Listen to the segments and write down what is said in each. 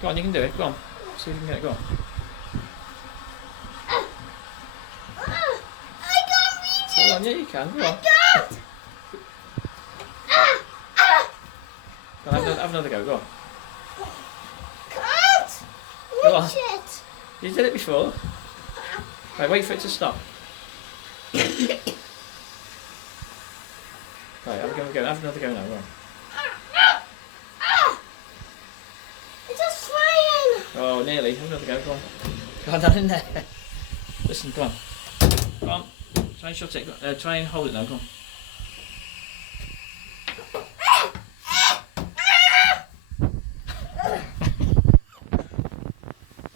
Go on, you can do it. Go on. See if you can get it. Go on. I can't reach Go it. on, yeah, you can. Go I on. can't. Go on, have another go. Go on. Can't Go on. reach it. You did it before. Right, wait for it to stop. Right, have a go. Have another go now. Go on. It's just flying. Oh, nearly. Have another go. Go on. Go on, down in there. Listen, go on. Go on. Try and shut it. Try and hold it now. Go on.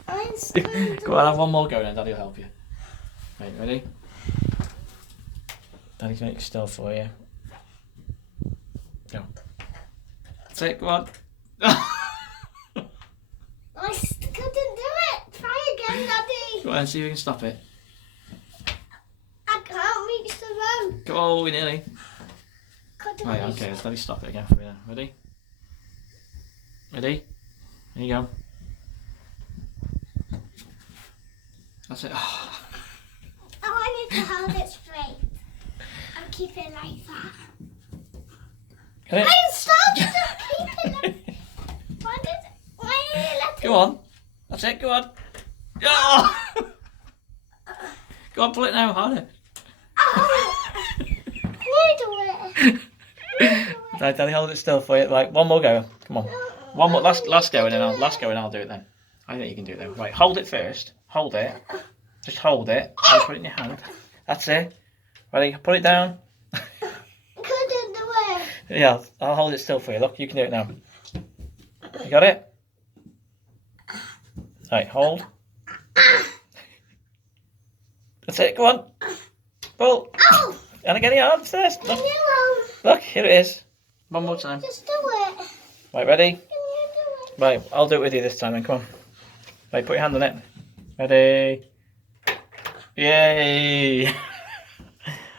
I'm scared. Go on, have one more go then. Daddy will help you. Right, ready? Daddy can make it still for you. Go. That's it. Go on. I couldn't do it. Try again, Daddy. Go on, see if you can stop it. I can't reach the road. Go. Oh, we nearly. Couldn't Right, reach okay. it. Let's Daddy stop it again for me then. Ready? Ready? Here you go. That's it. Oh. I need to hold it straight and keep it like that. Get it? I started to keep it. Why did you let it? Go on. That's it. Go on. Oh! Go on, pull it now. Harder. Oh, you do it. Right, Daddy, hold it still for you. Right, one more go. Come on. One more. Last go, and then I'll do it then. I think you can do it then. Right, hold it first. Hold it. Just hold it. And put it in your hand. That's it. Ready? Put it down. Couldn't do it. Yeah, I'll hold it still for you. Look, you can do it now. You got it? Right, hold. That's it. Go on. Pull. Oh, And again, your arms first. Look, can you look, here it is. One more time. just do it? Right, ready? Can you do it? Right, I'll do it with you this time then. Come on. Right, put your hand on it. Ready? Yay!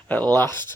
At last.